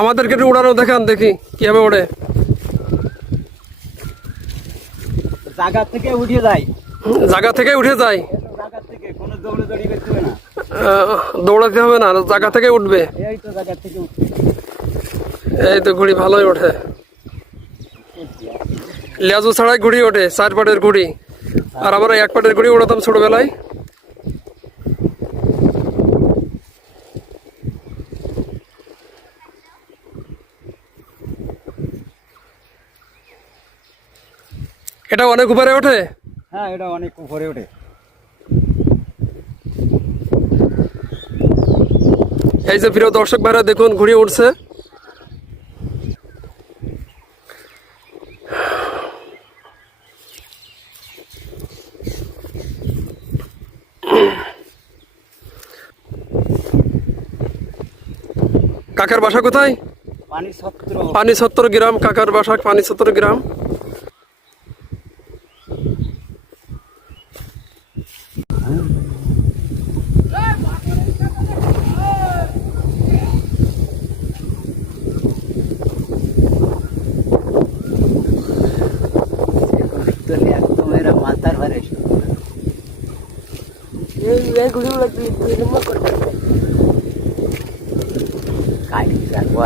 আমাদেরকে একটু উড়ানো দেখান, দেখি কিভাবে ওড়ে। জায়গা থেকে উঠে যায়, জায়গা থেকে উঠে যায়, জায়গা থেকে কোনো দৌড়াদৌড়ি করতে হবে না। দৌড়াতে হবে না, জায়গা থেকে উঠবে। এই তো জায়গা থেকে উঠবে। এই তো ঘুড়ি ভালোই ওঠে, লেজু ছাড়াই ঘুড়ি ওঠে, 4 পাটের ঘুড়ি। আর আমরা 1 পাটের ঘুড়ি উড়াতাম ছোটবেলায়। এটা অনেক উপরে ওঠে। হ্যাঁ, এটা অনেক উপরে ওঠে। এই যে প্রিয় দর্শক ভাইরা দেখুন, ঘুড়ি উঠছে। কাকার বাসা কোথায়? পানি 70 গ্রাম। কাকার বাসা পানি 70 গ্রাম। একদম এরা মাথার ভারে ঘুড়িগুলো করতে কাটি রাখবো।